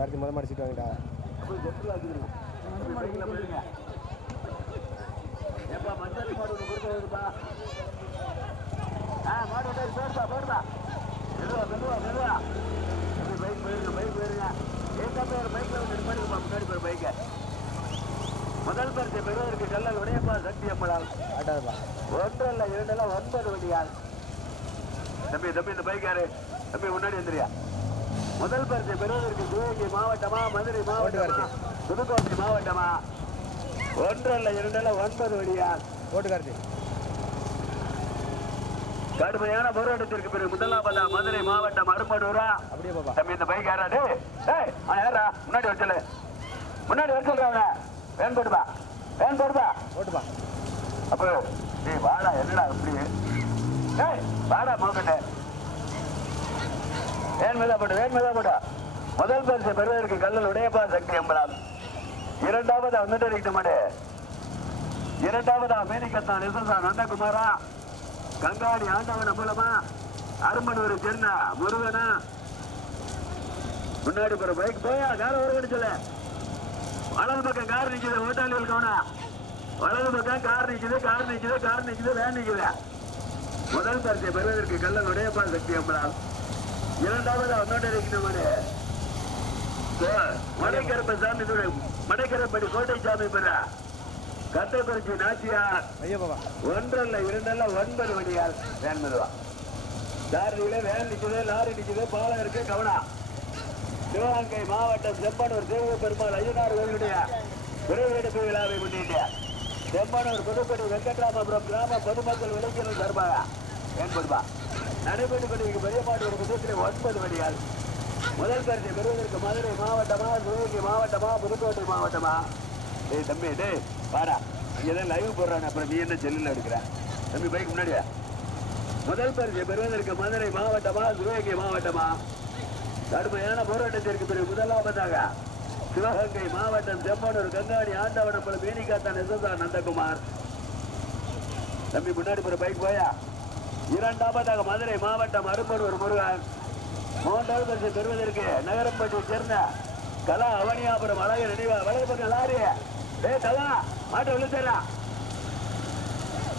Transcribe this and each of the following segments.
கார்த்தி முத மாடி சீட் வாங்கிட்டா. முதல் பரிசை பெறுவதற்கு கல்லல் உடையப்பா சக்தி அம்மளால் ஆட்டாதுப்பா. ஒன்றல்ல இரண்டல்ல ஒன்பது வண்டியால். தம்பி தம்பி இந்த பைக்காரு. தம்பி முன்னாடி வந்துறியா முதல் பரிசை பெறுவதற்கு சிவகங்கை மாவட்டமா மதுரை மாவட்டமா புதுக்கோட்டை மாவட்டமா? ஒன்றல்ல இரண்டல்ல ஒன்பது வண்டியால் ஓட்டு கார்த்தி கடுமையான போராட்டத்திற்கு பிறகு முதலாவதா மதுரை மாவட்டம் அரும்படூரா அப்படியே பாப்பா. தம்பி இந்த பைக் யாரா டேய் டேய் அவன் யாரா முன்னாடி வர சொல்லு. முன்னாடி வர சொல்ற அவனை. வேன் போடுப்பா வேன் போடுப்பா ஓட்டுப்பா. அப்போ டேய் வாடா என்னடா இப்படி? டேய் வாடா மோக்கட்ட வேன் மேல முதல் பரிசு பெறுவதற்கு கல்லல் உடையப்பா சக்தி அம்பலாம். இரண்டாவது வந்துட்டு இருக்க இரண்டாவது அமெரிக்கத்தான் மேனிக்கத்தான் எஸ்எஸ்ஆ நந்தகுமாரா. கங்காடி ஆண்டவன மூலமா அரும்பனூர் சென்னா முருகனா. முன்னாடி போற பைக் போயா? கார ஒரு சொல்ல. வலது பக்கம் கார் நிக்குது ஓட்டாளிகள் கவனா. வலது பக்கம் கார் நிக்குது கார் நிக்குது கார் நிக்குது வேன் நிக்குது. முதல் பரிசை பெறுவதற்கு கல்லல் உடையப்பா சக்தி அம்பலாம். இரண்டாவது அவனோட இருக்கிறவனே மடைக்கரப்ப சாமி மடைக்கரப்படி கோட்டை சாமி பெற கத்தக்குறிச்சி நாச்சியார் ஒன்றல்ல இரண்டல்ல ஒன்பது மணியால் வேன் மெதுவா. லாரியில வேன் நிக்குது லாரி நிக்குது பாலம் இருக்கு கவனா. சிவகங்கை மாவட்டம் செம்பனூர் தேவ பெருமாள் ஐயனார் கோவிலுடைய விரைவெடுப்பு விழாவை முன்னிட்டு செம்பனூர் புதுக்கோட்டை வெங்கட்ராமபுரம் கிராம பொதுமக்கள் விளைச்சல் சார்பாக ஏற்படுவா நடைபெற்றுக் கொண்டிருக்கும் பெரியமாட்டு ஒரு புத்தகத்தில் ஒன்பது மணியால் முதல் பரிசை பெறுவதற்கு மதுரை மாவட்டமா சிவகங்கை மாவட்டமா புதுக்கோட்டை மாவட்டமா? டேய் தம்பி டேய் வாடா. இங்கதான் லைவ் போடுறாங்க அப்புறம் நீ என்ன செல்லில் எடுக்கிற? தம்பி பைக் முன்னாடியா? முதல் பரிசை பெறுவதற்கு மதுரை மாவட்டமா சிவகங்கை மாவட்டமா? கடுமையான போராட்டத்திற்கு பிறகு முதலாவதாக சிவகங்கை மாவட்டம் செம்மனூர் கங்காடி ஆண்டவனப்பலம் வேணிகாத்தான் எஸ்எஸ்ஆர் நந்தகுமார். தம்பி முன்னாடி போற பைக் போயா? இரண்டாவதாக மதுரை மாவட்டம் அரும்பரூர் முருகன். மூன்றாவது பரிசு பெறுவதற்கு நகரப்பட்டியை சேர்ந்த கலா அவனியாபுரம் அழகு நினைவா. வலது பக்கம் லாரி. டே கலா மாட்ட விழுத்தரா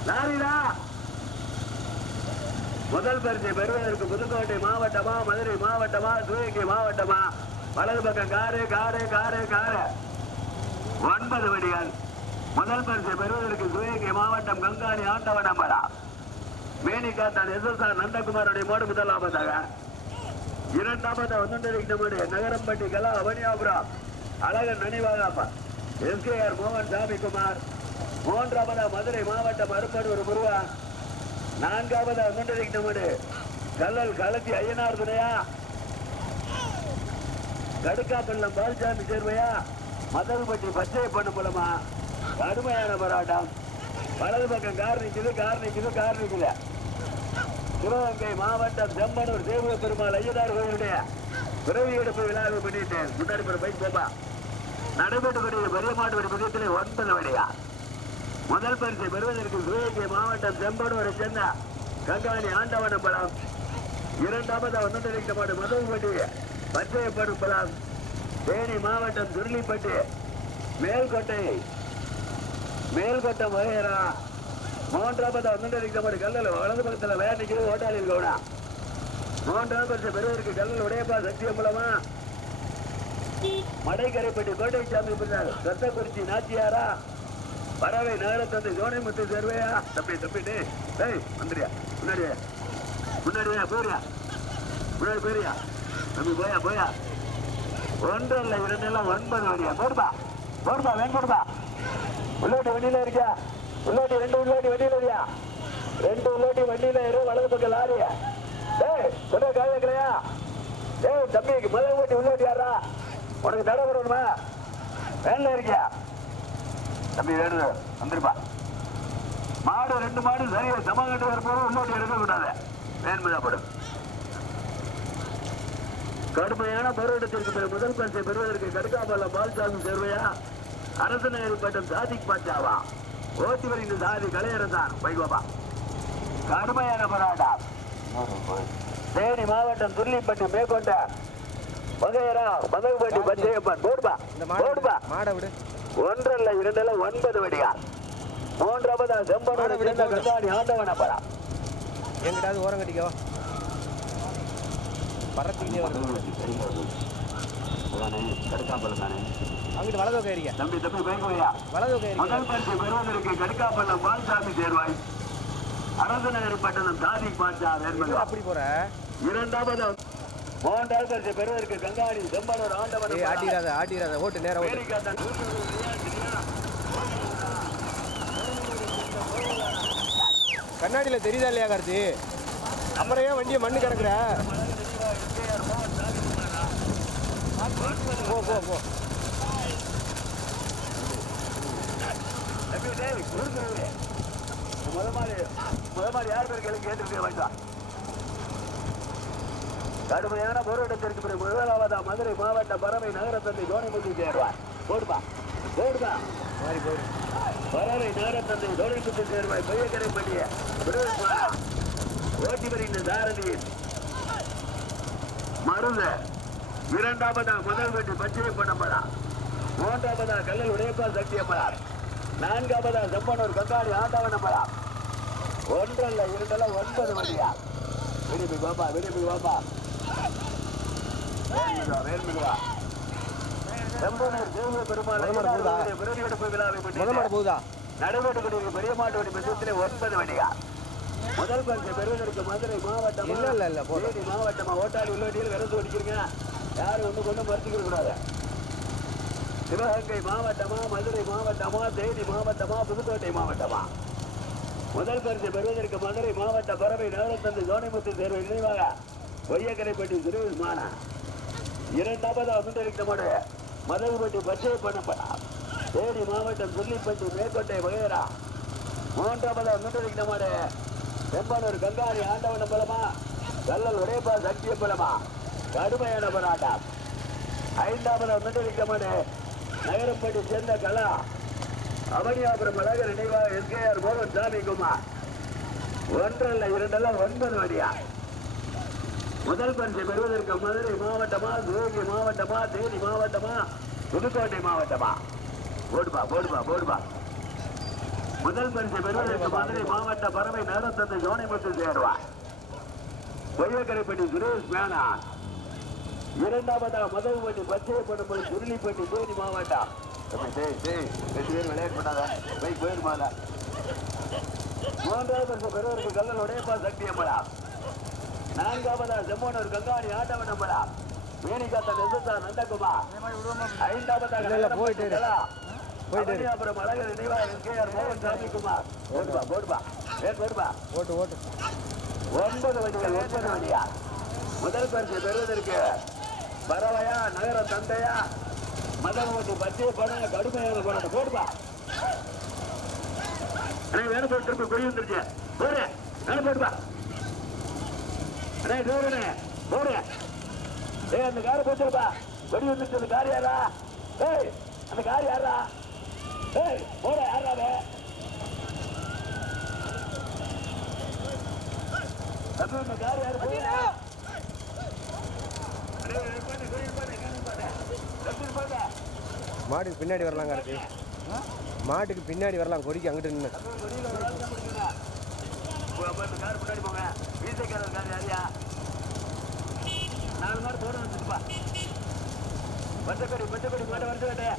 லாரிடா. முதல் பரிசை பெறுவதற்கு புதுக்கோட்டை மாவட்டமா மதுரை மாவட்டமா சிவகங்கை மாவட்டமா? வலது பக்கம் காரு காரு காரு காரு. ஒன்பது வடிகள் முதல் பரிசை பெறுவதற்கு சிவகங்கை மாவட்டம் கங்காணி தேனிகாத்தான் எஸ் எஸ் ஆர் நந்தகுமாரோடைய மாடு முதலாவதாக. இரண்டாவது வந்துடைய நகரம்பட்டி கலா அவனியாபுரம். அழகன் நினைவாகாப்பா. எஸ்கேஆர் மோகன் சாமிக்குமார் மூன்றாவதா மதுரை மாவட்டம் அருப்படூர் முருகா. நான்காவதா வந்துடைய கல்லல் கலத்தி ஐயனார் துணையா. கடுக்காப்பள்ளம் பால்சாமி சேர்வையா மதகுபட்டி பச்சை பண்ணு மூலமா. கடுமையான போராட்டம். வலது பக்கம் கார் நிக்குது கார் நிக்குது கார் நிக்குது சிவகங்கை மாவட்டம் செம்மனூர் தேவ பெருமாள் ஐயனார் கோயிலுடைய பிறவி எடுப்பு விழாவை பண்ணிட்டு முன்னாடி போற பைக் போப்பா. நடைபெற்று கொண்டிருந்த பெரிய மாட்டு வரி ஒன்பது வழியா முதல் பரிசை பெறுவதற்கு சிவகங்கை மாவட்டம் செம்பனூரை சேர்ந்த கங்காணி ஆண்டவனம்பலம் இரண்டாவது ஒன்றிணைக்க மாடு மதுவப்பட்டி பச்சையப்படும் பலம். தேனி மாவட்டம் துருளிப்பட்டு மேல்கோட்டை மேல்கோட்டம் வகையரா மூன்றாவது ஒன்றிணைக்க மாடு கல்லல் வலது பக்கத்தில் வேற நிற்கிறது ஓட்டாளில் கவுனா மூன்றாவது பரிசு பெருவருக்கு கல்லல் உடையப்பா சத்தியம் மூலமா. மடைக்கரைப்பட்டி கோட்டை சாமி பின்னர் சத்தக்குறிச்சி நாச்சியாரா? பறவை நகரத்தந்தை சோனைமுத்து சேர்வையா? தப்பி தம்பி டேய் டேய் வந்துறியா முன்னாடியா. முன்னாடியா போறியா? முன்னாடி போறியா? தம்பி போயா போயா. ஒன்று இல்லை இரண்டு இல்லை ஒன்பது வரியா போடுப்பா. போடுப்பா வேன் போடுபா உள்ளோட்டி வண்டியில இருக்கியா? உள்ளோட்டி ரெண்டு உள்ளாடி வண்டியில ரெண்டு உள்ளோட்டி வண்டியில இரு வலது பக்கம் லாரியா டேய் சொல்ல காய வைக்கிறையா டேய் தம்பி முதல் ஓட்டி உள்ளாடி யாரா உனக்கு தடை வரணுமா வேன்ல இருக்கியா? தம்பி வேணு வந்துருப்பா. மாடு ரெண்டு மாடு சரியா சமகட்டு வரும்போது உள்ளாடி எடுக்க கூடாது. வேண்மதாப்படும் கடுமையான போராட்டத்திற்கு முதல் பரிசை பெறுவதற்கு கடுக்காபாலம் பால்சாமி சேர்வையா? அரசநகரி பட்டம் சாதிக் பாட்சாவா ஓட்டி வருகின்ற சாதி கலையரசான் வைகோபா. கடுமையான போராட்டம். தேனி மாவட்டம் துர்லிப்பட்டி மேற்கொண்ட வகையரா மதகுபட்டி பச்சையப்பன். மாடை விடு. ஒன்றல்ல இரண்டல்ல ஒன்பது வடியா. மூன்றாவதா செம்பனோட போடு. கந்தாணி ஆண்டவன பரா எங்கிட்டாவது ஓரம் கட்டிக்கோ. பறத்துக்கிட்டே வருது. அங்கிட்டு வலது ஏறிக்க தம்பி தம்பி பயங்கோயா வலது ஏறிக்க முதல் பரிசு பெறுவதற்கு கடுக்காப்பள்ளம் பால்சாமி தேர்வாய் அரசு நகர் பட்டணம் தாதி பாட்சா வேர்மலா அப்படி போற? இரண்டாவது மூன்றாவது பரிசு பெறுவதற்கு கங்காணி செம்பனூர் ஆண்டவன ஆட்டிடாத ஆட்டிடாத ஓட்டு நேரா ஓட்டு. கண்ணாடியில தெரியுதா இல்லையா கார்த்தி? அப்புறம் வண்டியை மண்ணு கிடக்குற. போ போ போ. கடுமையான போராட்டத்திற்கு பிறகு முதலாவதா மதுரை மாவட்ட பறவை நகர தந்தை சேர்வார் போடுப்பா போடுப்பா மாறி போயிடு பறவை நகர தந்தை சேர்வாய் பையக்கரை பட்டிய ஓட்டி வருகின்ற மருந்த. இரண்டாவதா முதல் வீட்டு பச்சை பண்ணப்படா மூன்றாவதா கல்லல் உடையப்பா சக்தியப்படா நான்காவதா செம்பனூர் கங்காடி ஆண்டவனப்படா. ஒன்றல்ல இரண்டல்ல ஒன்பது மணியா? விரும்பி பாப்பா விரும்பி பாப்பா வேர்மிடுவா செம்பனூர் தேவ பெருமாள்? விருதுஎடுப்பு விழாவை நடைபெற்றுக் பெரிய மாட்டு வண்டி பட்சத்திலே ஒன்பது வண்டியா முதல் பரிசு பெறுவதற்கு மதுரை மாவட்டம்? இல்ல, இல்ல, இல்ல, மாவட்டமா? ஓட்டாளி உள்ளவட்டியில் விரசு ஓடிக்கிறீங்க. யாரும் ஒண்ணு கொண்டு மறுத்துக்க கூடாது சிவகங்கை மாவட்டமா மதுரை மாவட்டமா தேனி மாவட்டமா புதுக்கோட்டை மாவட்டமா? முதல் பரிசு பெறுவதற்கு மதுரை மாவட்ட பறவை நகரத்தந்தை சோனைமுத்து தேர்வு நினைவாக கொய்யக்கரைப்பட்டி திருவிமான மானா இரண்டாவது அமர்ந்திருக்கமான மதகுபட்டி பச்சை பண்ணப்படா. தேனி மாவட்டம் சொல்லிப்பட்டி மேற்கோட்டை வகையரா மூன்றாவது அமர்ந்திருக்கமான செம்பனூர் கங்காரி ஆண்டவன பலமா கல்லல் உடையப்பா சக்திய பலமா கடுமையான போராட்டம். ஐந்தாவது அமர்ந்திருக்கமான நகரப்பட்டி சேர்ந்த கலா அவனியாபுரம் அழகர் நினைவாக எஸ்கேஆர் மோகன் சாமி குமார். ஒன்றல்ல இரண்டல்ல ஒன்பது வழியா முதல் பரிசு பெறுவதற்கு மதுரை மாவட்டமா சிவகங்கை மாவட்டமா தேனி மாவட்டமா புதுக்கோட்டை மாவட்டமா? போடுபா போடுபா போடுபா முதல் பரிசு பெறுவதற்கு மதுரை மாவட்ட பறவை நகரத்தந்தை ஜோனிமுத்து சேருவா பொய்யக்கரைப்பட்டி சுரேஷ் மேனா. இரண்டாவதா மதகுபட்டி பச்சையப்படும் சுருளிப்பட்டி தேனி மாவட்டம் மூன்றாவது பெறுவதற்கு கல்லல் உடையப்பா சக்தி அம்மடா நான்காவதா செம்மோனூர் கங்காணி ஆட்டவனம்படா வேணிகாத்த நெசத்தா நந்தகுமார். ஐந்தாவதா இல்ல, இல்ல, போயிட்டு. போயிட்டு. அப்புறம் அழகர் நினைவா எஸ்கேஆர் மோகன் சாமி குமார் போடுபா போடுபா ஏ போடுபா ஓட்டு ஓட்டு. ஒன்பது வண்டிகள் ஒன்பது வண்டியா? முதல் பரிசு பெறுவதற்கு பரவாயா நகர தந்தையா? மதம் ஓட்டு பச்சை பணம் கடுமையான போராட்டம். போடுபா அண்ணே வேணும் போட்டு திரும்ப கொடி வந்துருச்சு. போடு. வேணும் போடுபா அண்ணே போடுனே போடு. ஏய் அந்த காரை போச்சுருப்பா கொடி வந்துருச்சு அந்த கார் யாரா ஏய் அந்த கார் யாரா ஏய் போட யாரா அவன்? இந்த கார் யாரு போடுறா? மாட்டுக்கு பின்னாடி வரலாம் கார்த்தி மாட்டுக்கு பின்னாடி வரலாம் கொடிக்கு அங்கிட்டு நின்று ஒரு போ, முன்னாடி போங்க கார் யாரியா நாலு மாடு போட பச்சைக்கொடி பச்சைக்கொடி மாட்டை வந்து கேட்டே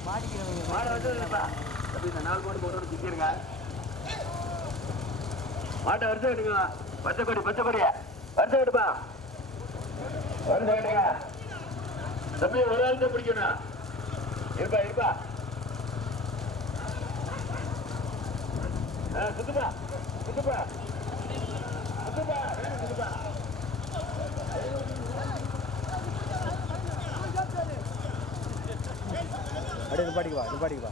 மாடை வந்து இல்லப்பா தம்பி இந்த நாலு மாடு போட சுத்திருங்க மாட்டை வரிசை கட்டுங்க பச்சைக்கொடி பச்சைக்கொடி வரிசை கட்டுப்பா வருஷம் விடுங்க தம்பி ஒரு ஆள் தான் பிடிக்கணும் இருப்பா இருப்பா. ஆ, சுத்துப்பா சுத்துப்பா. சுத்துப்பா வேணும் சுத்துப்பா. அப்படியே நிப்பாட்டிக்கு வா நிப்பாட்டிக்கோ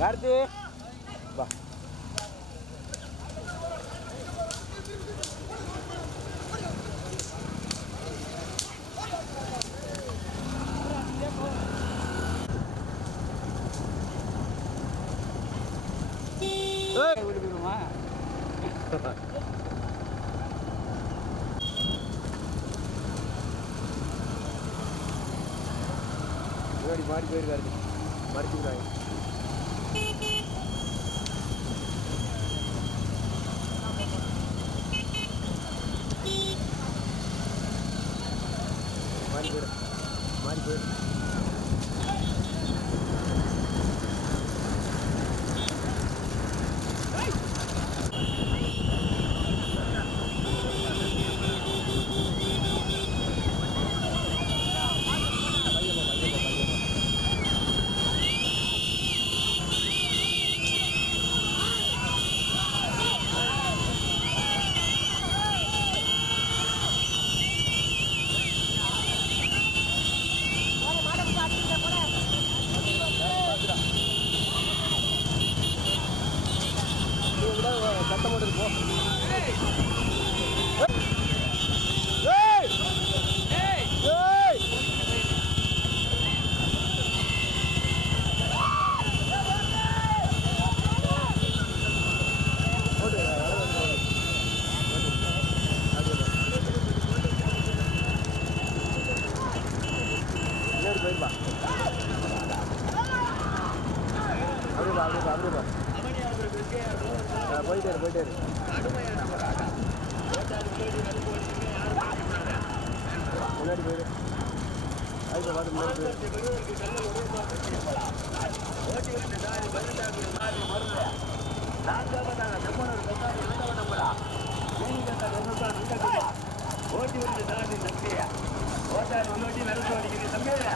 Cardi. ஏய், முன்னாடி மாறி போயிருக்காரு. மறைச்சு விடாங்க மாறி போயிரு மாறி போயிரு நீ கூட சத்தம் போட்டு போ ஏய்! ஏய்! போடு, அளவு போடு. அது போடு. பின்னாடி போயிருப்பா அப்படியே பா அப்படியே பா அப்படியே பா ஆ, போயிட்டே இரு போயிட்டே இரு முன்னாடி போயிரு அதுக்கு பார்த்து முன்னாடி போயிரு ஓட்டி வந்து தாண்டி நம்பியா ஓட்டாடி உள்ளோட்டி விரசு அடிக்கிறீங்க தம்பியா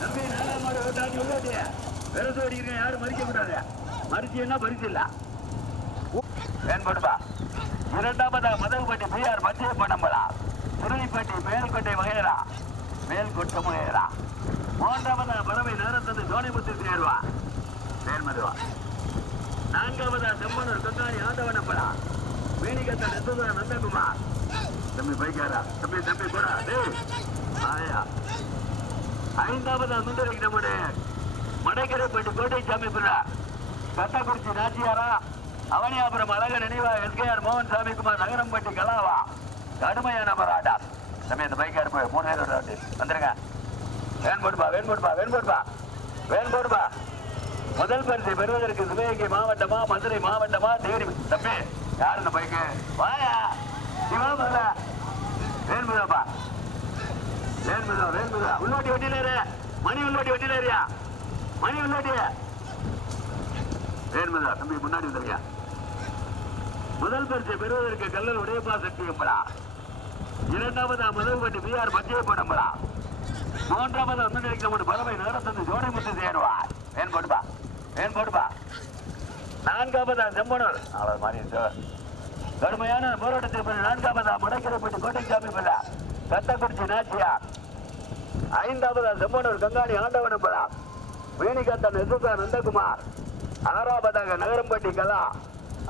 தம்பி நாலாம் மாடு ஓட்டாடி உள்ளோட்டி விரசு அடிக்கிறீங்க யாரும் மறிக்க கூடாது மறிச்சீங்கன்னா பரிசு இல்ல வேண்படுப்பா இரண்டாவதாக மதகுப்பட்டி பிஆர் மத்திய பண்ணம்பலா திருவிப்பட்டி மேல்கோட்டை வகையரா மேல்கொட்டை வகையரா மூன்றாவது பறவை நேரத்தது சோனிமுத்து தேர்வா மேல்மதுவா நான்காவதா செம்மனூர் கங்காணி ஆதவனப்படா வேணிகத்த நெத்துதா நந்தகுமார். தம்பி பைக்காரா? தம்பி தம்பி போடா டேய் ஆயா. ஐந்தாவதா முண்டரைக்கு நம்முடைய மடைக்கரைப்பட்டி கோட்டை சாமி பிள்ளை கத்தக்குறிச்சி நாச்சியாரா? அவனியாபுரம் அழக நினைவா எஸ்கேஆர் மோகன் சாமி குமார் நகரம்பட்டி கலாவா. கடுமையான மராடா தம்பி அந்த பைக்காரு போய் மூணு பேர் வந்துருங்க. வேன் போட்டுப்பா வேன் போட்டுப்பா வேன் போட்டுப்பா. வேன் போட்டுப்பா. முதல் பரிசை பெறுவதற்கு சிவகங்கை மாவட்டமா மதுரை மாவட்டமா தேடி தம்பி யார் இந்த பைக்கு வாயா. சிவா முதல்ல. வேன் முதப்பா வேன் முதா வேன் முதா உள்நாட்டி வண்டியில மணி உள்நாட்டி வண்டியில மணி உள்நாட்டி வேன் முதா தம்பி முன்னாடி வந்துருங்க முதல் பரிசை பெறுவதற்கு கல்லல் உடையப்பா சக்தியம்பலா இரண்டாவது முதல்வட்டி பிஆர் மத்திய படம்பலா மூன்றாவது வந்து நம்முடைய பலமை நேரத்தந்து ஜோடி முத்து சேருவார் வேன் போடுப்பா வேன் போடுப்பா நான்காவதா செம்பனூர். அவ்வளவு மாதிரி சார் கடுமையான போராட்டத்தை பிறகு நான்காவதா முடக்கிறப்பட்டு கோட்டைசாமி பிள்ளை. கத்தக்குறிச்சி நாச்சியார். ஐந்தாவதா செம்பனூர் கங்காணி ஆண்டவனம் பிள்ளா வேணிகாத்தன் எசுகா நந்தகுமார். ஆறாவதாக நகரம்பட்டி கலா.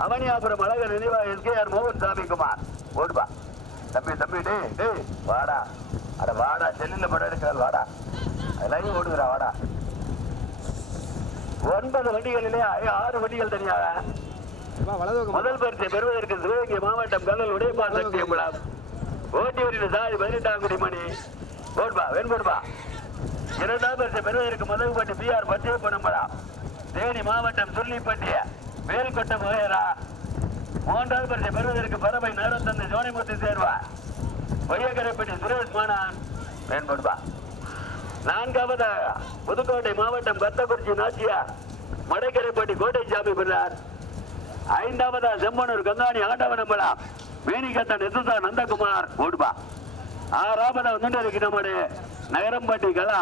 அவனியாபுரம் அழக நினைவா எஸ்கேஆர் மோகன் சாமி குமார் ஓடுப்பா தம்பி தம்பி டே டேய் வாடா. அட வாடா செல்லுல படம் எடுக்கிறாள் வாடா. அதெல்லாம் ஓடுகிறா வாடா. ஒன்பது வண்டிகளிலே ஐ- ஆறு வண்டிகள் தனியாக முதல் பரிசை பெறுவதற்கு சிவகங்கை மாவட்டம் கல்லல் உடையப்பார் சக்தி அம்பலம் ஓட்டி வரியில் சாதி பதினெட்டாம் குடி மணி. ஓடுபா வெண்போடுபா இரண்டாம் பரிசை பெறுவதற்கு முதல்பட்டி பிஆர் பச்சை பணம்பலா தேனி மாவட்டம் சுள்ளிப்பட்டிய மேல்கொட்டம் முகையரா மூன்றாவது பரிசை பெறுவதற்கு பறவை நேரத்தந்து ஜோனிமுத்து சேர்வா. வையக்கரைப்பட்டி சுரேஷ் மானான் மேன்படுபா நான்காவதாக புதுக்கோட்டை மாவட்டம் கத்தக்குறிச்சி நாச்சியார். மடைக்கரைப்பட்டி கோட்டைசாமி பிள்ளார் ஐந்தாவதா செம்மனூர் கங்காணி ஆண்டவனம்பலா மேனிகத்தன் எசுசா நந்தகுமார் ஓடுபா. ஆறாவதா முன்னேறிக்கு நம்முடைய நகரம்பட்டி கலா.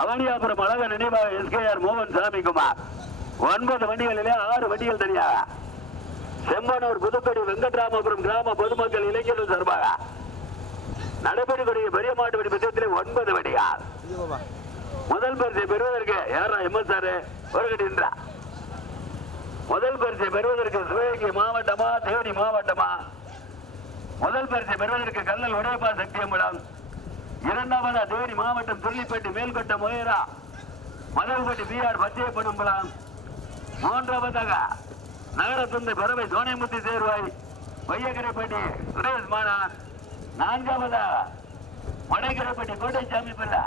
அவனியாபுரம் அழக நினைவாக எஸ்கேஆர் மோகன் சாமி குமார் ஒன்பது வண்டிகளிலே ஆறு வண்டிகள் தனியாக. செம்பனூர் புதுப்படி வெங்கட்ராமபுரம் கிராம பொதுமக்கள் இளைஞர்கள் சார்பாக நடைபெறக்கூடிய பெரிய மாட்டு வடி பட்சத்திலே ஒன்பது வண்டிகள் முதல் பரிசை பெறுவதற்கு யாரா எம்எஸ்ஆர் ஒரு கட்டின்றா முதல் பரிசை பெறுவதற்கு சிவகங்கை மாவட்டமா தேனி மாவட்டமா? முதல் பரிசை பெறுவதற்கு கல்லல் உடையப்பா சக்தியம்பலம் இரண்டாவதா தேனி மாவட்டம் துள்ளிப்பட்டு மேல்கொட்ட முயரா பி பிஆர் பச்சையப்பனம்பலம் மூன்றாவதாக நகரத்துந்து பறவை சோனியமுத்தி தேர்வாய் வையகரைப்பட்டி சுரேஷ் மானான் நான்காவதாக மடைக்கரைப்பட்டி கோட்டைசாமி பாபா.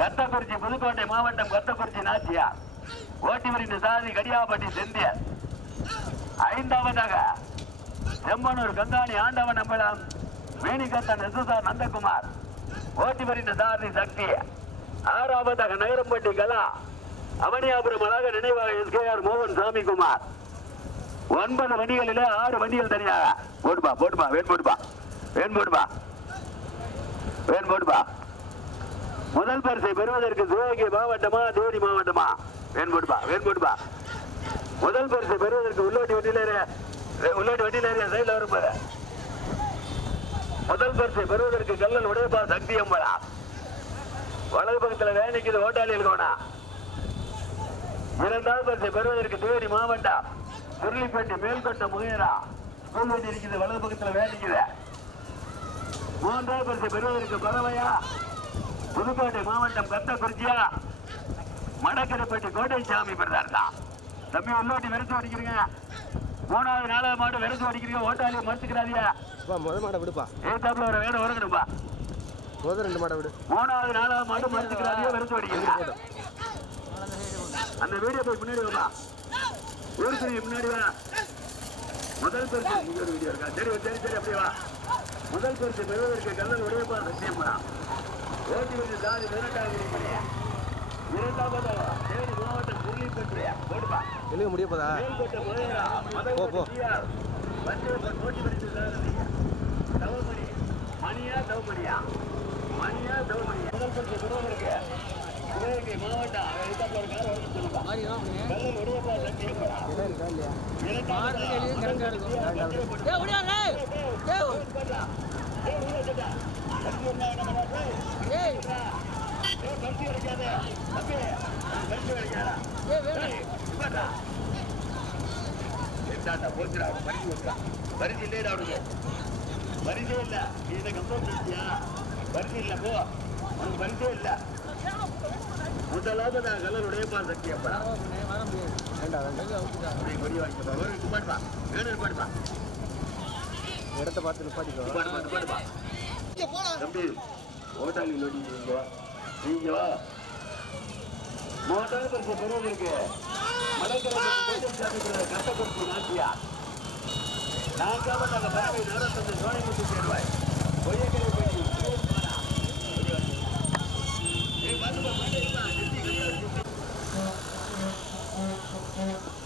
கத்தக்குறிச்சி புதுக்கோட்டை மாவட்டம் கத்தக்குறிச்சி நாச்சியா. ஓட்டிவரின் சாதி கடியாப்பட்டி செந்தியர் ஐந்தாவதாக செம்பனூர் கங்காணி ஆண்டவன் அம்பலம் வேணிகத்தன் எஸ்எஸ்ஆர் நந்தகுமார். ஓட்டிவரின் சாதி சக்தி. ஆறாவதாக நகரம்பட்டி கலா. அவனியாபுரம் அழக நினைவாக எஸ்கேஆர் மோகன் சாமிக்குமார் ஒன்பது வண்டிகளிலே ஆறு வண்டிகள் தனியாக. போட்டுப்பா போட்டுப்பா வேன் போடுப்பா வேன் போட்டுப்பா. வேன் போடுப்பா முதல் பரிசை பெறுவதற்கு சிவகங்கை மாவட்டமா தேனி மாவட்டமா? வேன் போட்டுப்பா வேன் போடுப்பா முதல் பரிசை பெறுவதற்கு உள்ளோட்டி வண்டியில ஏறு. ஏய், உள்ளோட்டி வண்டியில வரும் பாரு. முதல் பரிசை பெறுவதற்கு கல்லல் உடையப்பா சக்தி அம்பலா. வலது பக்கத்தில் வேலைக்கு ஓட்டாளி இருக்கோனா இரண்டாவது பரிசை பெறுவதற்கு தேனி மாவட்டம். சுருளிப்பேட்டை மேல்கொட்ட முகையரா ஸ்கூல் வண்டி இருக்குது வலது பக்கத்துல வேலைக்குது மூன்றாவது பரிசை பெறுவதற்கு பறவையா? புதுக்கோட்டை மாவட்டம் கத்தக்குறிச்சியா மடக்கரைப்பட்டி கோட்டை சாமி பிரதார் தான் தம்பி உள்ளோட்டி வெறுத்து அடிக்கிறீங்க மூணாவது நாலாவது மாடு வெறுத்து அடிக்கிறீங்க ஓட்டாளியை மறுத்துக்கிறாதியா முத மாடை விடுப்பா. ஏத்தாப்புல ஒரு வேணும் வரணும்பா முத ரெண்டு மாடை விடு. மூணாவது நாலாவது மாடு மறுத்துக்கிறாதியா வெறுத்து அடிக்கிறீங்க அந்த வீடியோ போய் முன்னாடி வாப்பா ஊருக்கு முன்னாடி வா. முதல் பரிசு இங்க ஒரு வீடியோ இருக்கா? சரி சரி சரி அப்படியே வா. முதல் பரிசு பெறுவதற்கு கல்லல் உடையப்பா சத்தியம்மா. ஓட்டி வந்து தாடி பதினெட்டாவது இரண்டாவது தேனி மாவட்டம் முரளிப்பேட்டை போடுப்பா எழுத முடிய போதா போ, போ. மணியா தவமணியா? மணியா தவமணியா? முதல் பரிசு பெறுவதற்கு சிவகங்கை மாவட்டம் இதுக்கு ஒரு கார் பரிசு இல்லையா அவனுக்கு பரிசே இல்ல நீ என்ன பண்ணியா பரிசு இல்ல போ உனக்கு பரிசே இல்லை முதலாவது நான் கல்லருடைய சக்தி அப்பா வேண்டாம் வேண்டாம் அப்படியே கொடி வாங்கிப்பா ஒரு குமார்ப்பா வேணும் பாடுப்பா இடத்த பார்த்து நிப்பாட்டிக்கோ தம்பி ஓட்டாளி நோடி நீங்க நீங்க மோட்டார் பரிசு பெறுவதற்கு மலைக்கரை கட்டப்படுத்தி நாட்டியா நான்காவது அந்த பறவை நேரத்தை சோழமுத்து சேர்வாய் Mm-hmm.